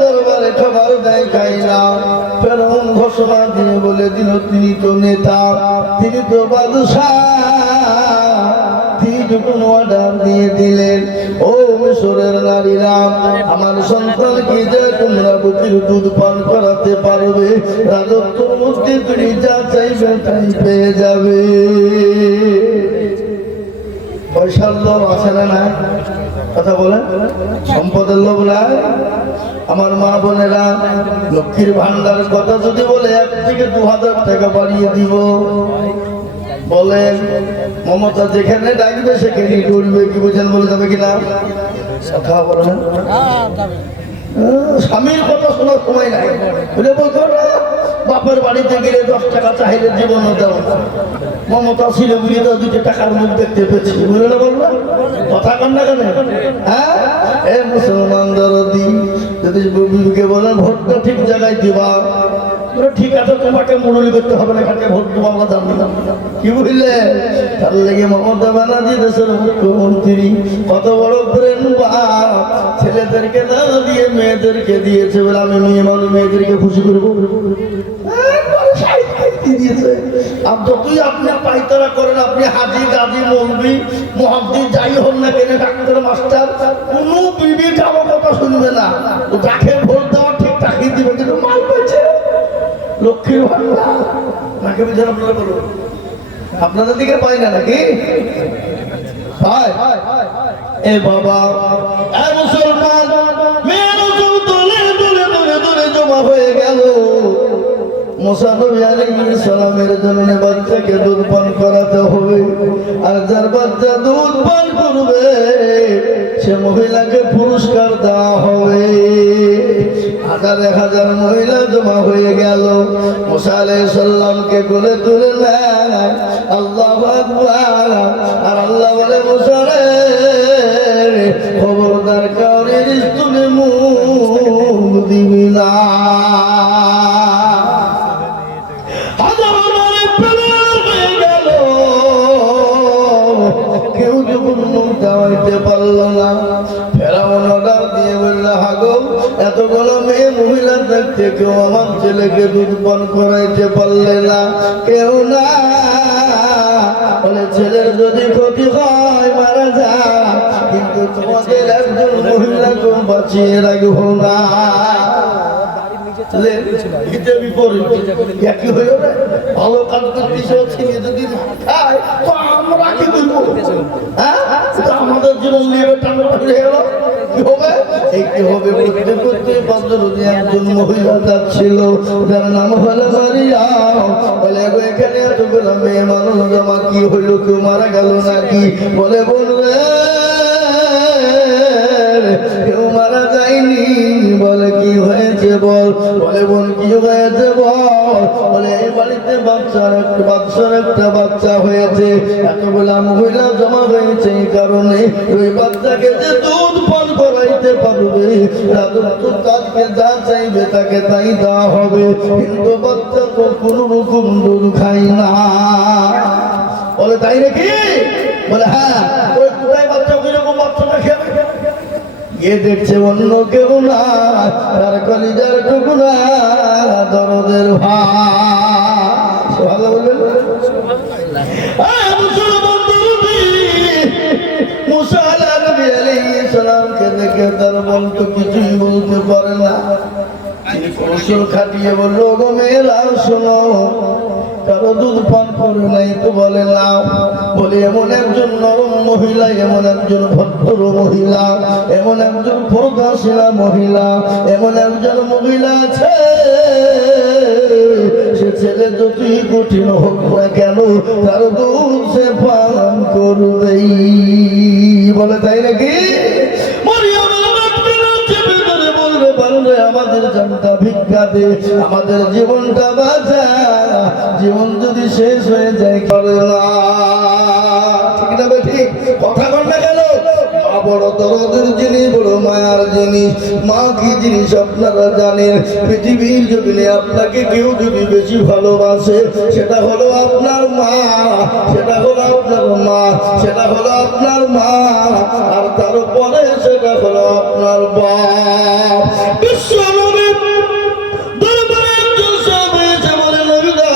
দরবারে খাবার দেয় খাইলাম। ফেরাউন ঘোষণা দিয়ে বলে দিল তিনি তো নেতা, তিনি তো বাদশাহ। তিনি যখন অর্ডার দিয়ে দিলেন, ও মিশরের নারীরা, আমার সন্তানকে যে তোমরা বুকের দুধ পান করাতে পারবে, রাজত্বর মধ্যে তুমি যা চাইবে তাই পেয়ে যাবে। পয়সার লোভ আছে না নাই? কথা বলেন, সম্পদের লোভ নাই? আমার মা বোনেরা, লক্ষ্মীর ভান্ডারের কথা যদি বলে 1 থেকে 2000 টাকা বাড়িয়ে দিব, বলেন মমতা যেখানে ডাকবে সেখানে করবে, কি বুঝেন? বলে যাবে কিনা? কথা বলেন। স্বামীর কথা শোনার সময় নাই, বুঝে বলতো না, বাপের বাড়িতে গেলে 10 টাকা চাইলে জীবন দেওয়া। মমতা ছিল বুঝি তো 2 টাকার মুখ দেখতে পেয়েছি, বুঝলে না? বললো কথা কন না কেন? হ্যাঁ, এ মুসলমানদের দিন যদি বিবিকে বলেন ভোটটা ঠিক জায়গায় দিবা, ঠিক আছে, তোমাকে মুরলি করতে হবে না, কাকে ভোট দেবো আমরা জানি না, কি বুঝলে? তার লেগে মমতা ব্যানার্জি দেশের মুখ্যমন্ত্রী কত বড় ব্রেন বাপ, ছেলেদেরকে না দিয়ে মেয়েদেরকে দিয়েছে বলে আমি মেয়ে মানুষ, মেয়েদেরকে খুশি করবো দিয়েছে। আর যতই আপনি পাইতারা করেন, আপনি হাজি গাজী মৌলবি মুহাদ্দিস যাই হন না কেন, ডাক্তার মাস্টার, কোনো বিবি কারো কথা শুনবে না, যাকে ভোট দেওয়া ঠিক তাকে দিবে, কিন্তু মাল পেয়েছে লক্ষ্মীর ভান্ডার নাকি বুঝেন? আপনারা বলুন, আপনাদের দিকে পাই না নাকি? পাই? এ বাবা, এ মুসলমান, মেয়েরা দলে দলে দলে দলে জমা হয়ে গেল। মুসা নবী আলাইহিস সালামের জন্য বাচ্চাকে দুধ পান করাতে হবে, আর যার বাচ্চা দুধ পান করবে সে মহিলাকে পুরস্কার দেওয়া হবে। 1000 মহিলা জমা হয়ে গেল। মুসা আলাইহিস সালামকে কোলে তুলে নেন, আল্লাহু আকবার। আর আল্লাহ বলে, মুসা রে, খবরদার কাউরে রিজতুনে মুখ দিবি না। কেউ যখন মুখ দেওয়াইতে পারল না, ফেরাউন অর্ডার দিয়ে বলল, হাগো, এতগুলো মেয়ে মহিলা দেখতে কেউ আমার ছেলেকে দুধ পান করাইতে পারলে না, কেউ না। বলে ছেলের যদি ক্ষতি হয় মারা যা, কিন্তু তোমাদের একজন মহিলাকে বাঁচিয়ে রাখবো না। ভালো কাজ করতেছে, যদি খায় তো আমরা কি করবো? আমাদের জীবন নিয়ে কি হবে? কি হবে? করতে করতে বদরুদ্দিন একজন মহিলা ছিল, যার নাম হলো মারিয়া। বলে, এখানে এতগুলো মেয়ে মানুষ জমা, কি হইলো? কেউ মারা গেল নাকি? বলে, বলবে কেউ মারা যায়নি। বলে, কি হয়েছে বল? বলে, বোন কি হয়েছে বল? বলে, এই বাড়িতে বাচ্চার একটা বাচ্চা হয়েছে, এতগুলা মহিলা জমা হয়েছে, এই কারণে ওই বাচ্চাকে যে দুধ পান করাইতে পারবে, তাকে যা চাইবে তাকে তাই দেওয়া হবে, কিন্তু বাচ্চা তো কোনো রকম দুধ খাই না। বলে, তাই নাকি? বলে, হ্যাঁ। ওই কোথায় বাচ্চা, ওই রকম বাচ্চাটা খেয়ে এ দেখছে অন্য কেউ না, তার কলিজার টুকরা দরদের ভাই। ভালো বলবেন। মুসা আলাইহিস সালামকে দেখে তার মন তো কিছুই বলতে পারে না। কৌশল খাটিয়ে বললো, গো মেয়েরা শোনো, কারো দুধ পান করে নাই তো বলে নাও। বলে, এমন একজন নরম মহিলা, এমন একজন ভদ্র মহিলা, এমন একজন পর্দাশীলা মহিলা, এমন একজন মহিলা আছে, সে ছেলে যতই কঠিন হোক না কেন তার দুধ সে পান করবেই। বলে, তাই নাকি? আমাদের জানটা ভিক্ষা দে, আমাদের জীবনটা বাঁচা, জীবন যদি শেষ হয়ে যায় করে না। ঠিক না? ঠিক কথা বল না কেন? মা বড় দরদের জিনিস, বড় মায়ার জিনিস। মা কি জিনিস আপনারা জানেন? পৃথিবীর জমিনে আপনাকে কেউ যদি বেশি ভালোবাসে সেটা হলো আপনার মা, সেটা হলো আপনার মা, সেটা হলো আপনার মা, আর তারপরে সেটা হলো আপনার বাপ। বিশ্ব নবী দরবারে একজন সাহাবী এসে বলে, নবী গো,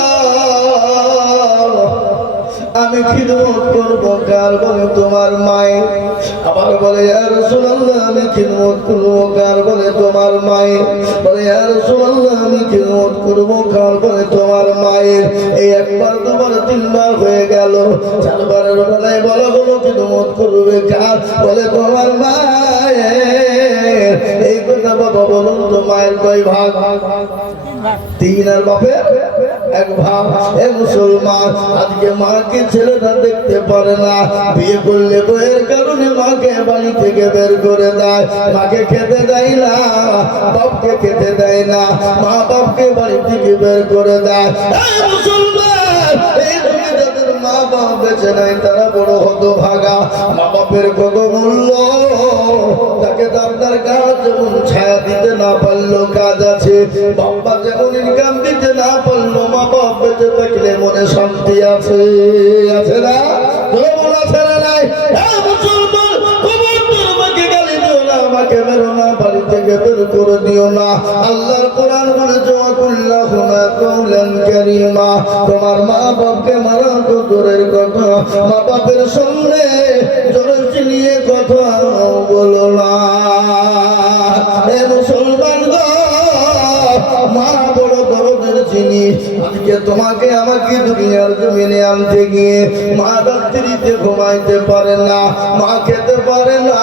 আমি খিদমত করবো কার? বলে তোমার মায়ের। আবার বলে ইয়া রাসূলুল্লাহ, আমি খিদমত করবো কার? বলে তোমার মায়ের। বলে ইয়া রাসূলুল্লাহ, আমি খিদমত করবো কার? বলে তোমার মায়ের। এই একবার দুবার তিনবার হয়ে গেল, চারবারের বেলায় বলা হলো খিদমত করবে কার? বলে তোমার মায়ের। এই কথা বাবা বলুন তো, মায়ের কয় ভাগ? তিন, আর বাপের এক ভাগ। এ মুসলমান, আজকে মাকে ছেলেরা দেখতে পারে না, বিয়ে করলে বইয়ের কারণে মাকে বাড়ি থেকে বের করে দেয়, মাকে খেতে দেয় না, বাপকে খেতে দেয় না, মা বাপকে বাড়ি থেকে বের করে দেয়। এই মুসলমান, এই যুগে যাদের মা বাপ বেঁচে নাই তারা বড় হতভাগা। মা বাপের কত মূল্য, তাকে তো আপনার কাজ যেমন ছায়া দিতে না পারলো কাজ আছে, বাবা যেমন ইনকাম দিতে না পারলো, মা বাপ বেঁচে থাকলে মনে শান্তি আছে, আছে না? আছে না নাই? মুসলমান, খবরদার আমাকে গালি দিও না, আমাকে মেরো না, বাড়ি থেকে বের করে দিও না। আল্লাহর কোরআন বলে ওয়াকুল্লাহুমা কাওলান কারীমা। তোমার মা বাপকে মারা তো দূরের কথা, মা বাপের সামনে জোরে চিনিয়ে কথা বলো না। এ মুসলমান গো, মা বড় দরদের জিনিস। আজকে তোমাকে আমাকে দুনিয়ার জমিনে আনতে গিয়ে মা রাত্রিতে ঘুমাইতে পারে না, মা খেতে পারে না।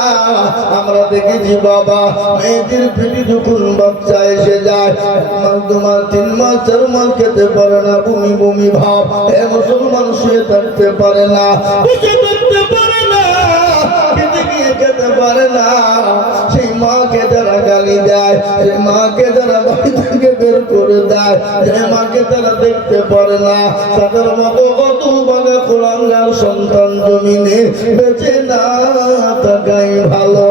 আমরা দেখেছি বাবা, মেয়েদের পেটে যখন বাচ্চা এসে যায়, 1 মাস 2 মাস 3 মাস 4 মাস খেতে পারে না, বমি বমি ভাব। এ মুসলমান, শুয়ে থাকতে পারে না, বসে থাকতে পারে না, খেতে গিয়ে খেতে পারে না। সেই মাকে যারা গালি দেয়, সেই মাকে যারা বাড়ি থেকে বের করে দেয়, যে মাকে তারা দেখতে পারে না, তাদের মতো কত বাঘা কুলাঙ্গার সন্তান জমিনে বেঁচে না থাকাই ভালো।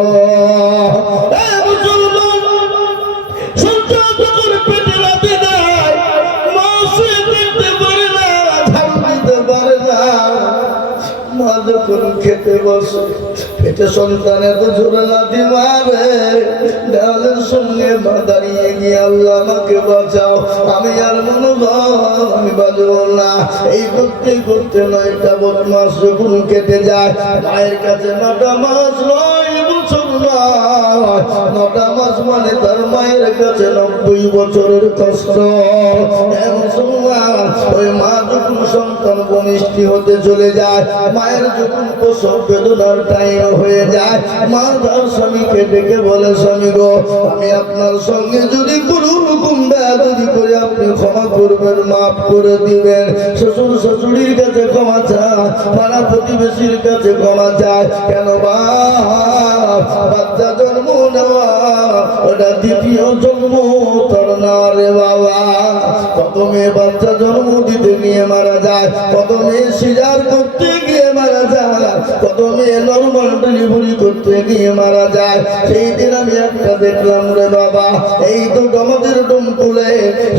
সন্তান যখন পেটে রাতে দেয়, মা শুয়ে থাকতে পারে না, ঝাল দিতে পারে না। মা যখন খেতে বসে, পেটে সন্তানের তো জোরে লাথি মারে, দেওয়ালের সঙ্গে মা দাঁড়িয়ে গিয়ে আল্লাহ আমাকে বাঁচাও, আমি আর মনোভাব আমি বাঁচবো না। এই করতে করতে 9টা মাস যখন কেটে যায়, মায়ের কাছে 9টা মাস 9 বছর নয়, 9টা মাস মানে তার মায়ের কাছে 90 বছরের কষ্ট। ওই মা যখন সন্তান ভূমিষ্ঠ হতে চলে যায়, মায়ের যখন প্রসব বেদনার টাইম হয়ে যায়, মা তার স্বামীকে ডেকে বলে, স্বামী গো, আমি আপনার সঙ্গে যদি কোনো রকম বেয়াদবি করে আপনি ক্ষমা করবেন, মাফ করে দিবেন। শ্বশুর শাশুড়ির কাছে ক্ষমা চায়, পাড়া প্রতিবেশীর কাছে ক্ষমা চায়। কেন বাচ্চা জন্ম নেওয়া ওটা দ্বিতীয় জন্ম তোর না রে বাবা। কত মেয়ে বাচ্চা জন্ম দিতে নিয়ে মারা যায়, কত মেয়ে সিজার করতে গিয়ে মারা যায়, কত মেয়ে নরমাল ডেলিভারি করতে গিয়ে মারা যায়। সেই দিন আমি একটা দেখলাম রে বাবা, এই তো আমাদের ডোমকুলে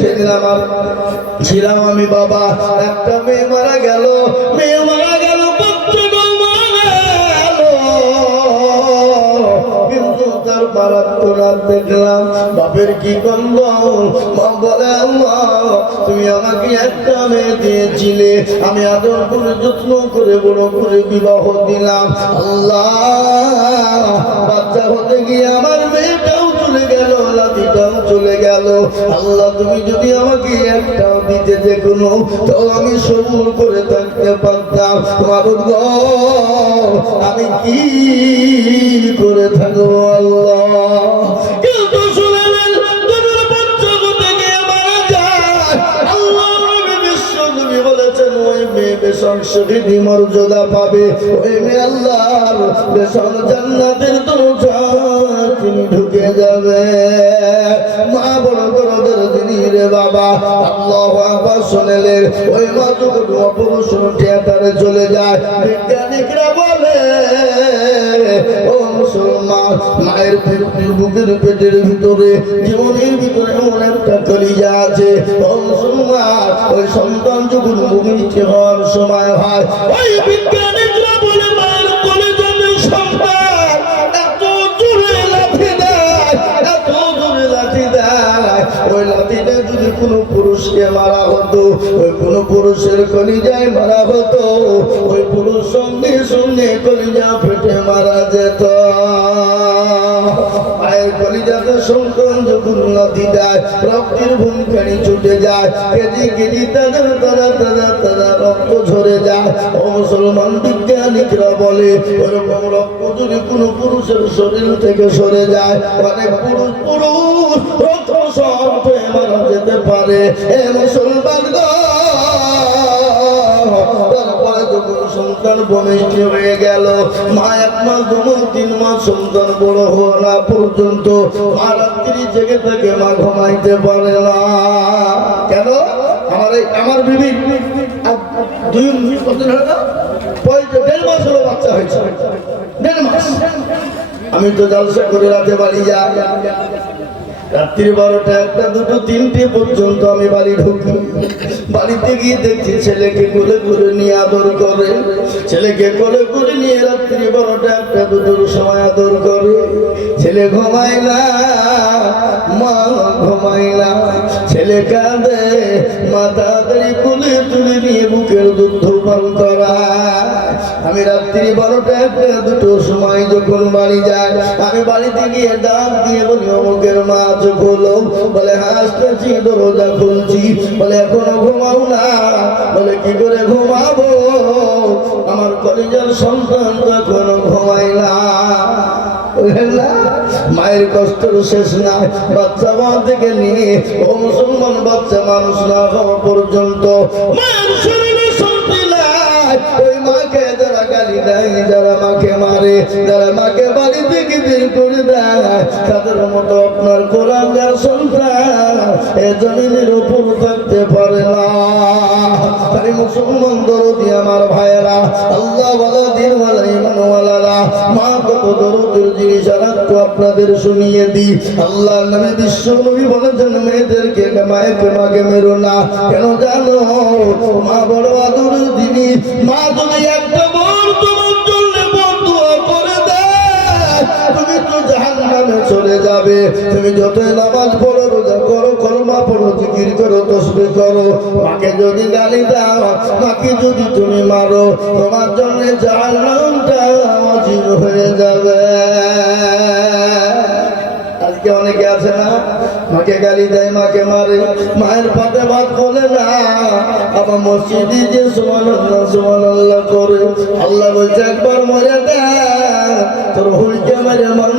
সেদিন আমার ছিলাম আমি বাবা, একটা মেয়ে মারা গেল, মেয়ে মারা গেল, কিন্তু তার মারাত্মক দেখলাম বাপের কি গন্ধ। মা বলে, আল্লাহ তুমি আমাকে একটা মেয়ে দিয়েছিলে, আমি আদর করে যত্ন করে বড় করে বিবাহ দিলাম। আল্লাহ, বাচ্চা হতে গিয়ে আমার মেয়েটাও চলে গেল, লাঠিটাও চলে গেল। আল্লাহ, তুমি যদি আমাকে একটাও দিতে যে কোনো, তো আমি সবুর করে থাকতে পারতাম। আমি কি করে থাকবো আল্লাহ? কিন্তু শুনলেন তোমার বাচ্চা হতে গিয়ে মারা যায়, আল্লাহ নবী বিশ্ব নবী বলেছেন ওই মেয়ে বেশন শহীদি মর্যাদা পাবে, ওই মেয়ে আল্লাহর বেশন জান্নাতের দরজায় তিনি ঢুকে যাবে। মা বড় দরদের যিনি রে বাবা, আল্লাহু আকবার শুনলেন। ওই মা যখন অপারেশন থিয়েটারে চলে যায়, বিজ্ঞানিকরা বলে ও মুসলমান, মায়ের বুকের পেটের ভিতরে জীবনের ভিতরে এমন একটা কলিজা আছে। ও মুসলমান, ওই সন্তান যখন ভূমিষ্ঠ হওয়ার সময় হয়, ওই বিজ্ঞানীরা বলে মায়ের কলিজার সন্তান এত জোরে লাথি দেয়, এত জোরে লাথি দেয়, ওই লাথিটা যদি কোনো পুরুষকে মারা হতো, ওই কোনো পুরুষের কলিজায় মারা হতো, ওই পুরুষ সঙ্গে সঙ্গে কলিজা ফেটে মারা যেত। মায়ের কলিজাতে সন্তান যখন লাথি দেয়, রক্তের ভূমিকানি ছুটে যায়, কেজি কেজি তাজা তাজা তাজা তাজা রক্ত ঝরে যায়। ও মুসলমান, বিজ্ঞানিকরা বলে ওরকম রক্ত যদি কোনো পুরুষের শরীর থেকে সরে যায়, অনেক পুরুষ রক্ত শর্ট হয়ে মারা যেতে পারে। এ মুসলমান গো, তারপরে যখন সন্তান ভূমিষ্ঠ হয়ে গেল, মা 1 মাস 2 মাস 3 মাস সন্তান বড় হওয়া না পর্যন্ত মা রাত্রি জেগে থেকে মা ঘুমাইতে পারে না। কেন? আমার বিবি 1.5 মাস হলো বাচ্চা হয়েছে, 1.5 মাস। আমি তো জলসা করে রাতে বাড়ি যাই, রাত্রি 12টা 1টা 2টো 3টে পর্যন্ত আমি বাড়ি ঢুকি। বাড়িতে গিয়ে দেখছি ছেলেকে কোলে করে নিয়ে আদর করে, ছেলেকে কোলে করে নিয়ে রাত্রি 12টা 1টা 2টোর সময় আদর করে। ছেলে ঘুমায় না, মা ঘুমায় না, ছেলে কাঁদে, মা তাড়াতাড়ি কোলে তুলে নিয়ে বুকের দুধ পান করা। আমি রাত্রি 12টা 1টা 2টোর সময় যখন বাড়ি যাই, আমি বাড়িতে গিয়ে ডাক দিয়ে বলি, অমুকের মা খোলো। বলে হাসতেছি, দরজা খুলছি। বলে এখনো ঘুমাও না? বলে কি করে ঘুমাবো, আমার কলিজার সন্তান তো এখনো ঘুমায় না। মায়ের কষ্টের শেষ নাই। বাচ্চা মা থেকে নিয়ে, ও মুসলমান, বাচ্চা মানুষ না হওয়া পর্যন্ত মায়ের শরীরে শান্তি নাই। ওই মাকে যারা গালি দেয়, যারা মাকে মারে, যারা মাকে বাড়ি থেকে বের করে দেয়, তাদের মতো আপনার কোরআনগার সন্তান এ জমিনের উপর থাকতে পারে না। তাই মুসলমান দরদি আমার ভাইয়েরা, আল্লাহ ওয়ালা দিন ওয়ালা ইমান ওয়ালারা, মা কত দরদের জিনিস আর একটু আপনাদের শুনিয়ে দিই। আল্লাহ নবী বিশ্ব নবী বলেছেন, মেয়েদেরকে মায়েকে মাকে মেরো না। কেন জানো? মা বড় আদরের জিনিস। মা যদি একটা বার তোমার জন্য বদুয়া করে দেয়, তুমি তো জাহান্নামে চলে যাবে। তুমি যতই নামাজ পড়ো, রোজা করো, কলমা পড়ো, জিকির করো, তাসবিহ করো, মাকে যদি গালি দাও, মাকে যদি তুমি মারো, তোমার জন্য জাহান্নামটা ওয়াজিব হয়ে যাবে। আজকে অনেকে আছে না, মাকে গালি দেয়, মাকে মারে, মায়ের পাতে ভাত বলে না, আবার মসজিদে যে সুবহানাল্লাহ সুবহানাল্লাহ করে। আল্লাহ বলছে, একবার মরে দেয়, তোর হুলকে মেরে মান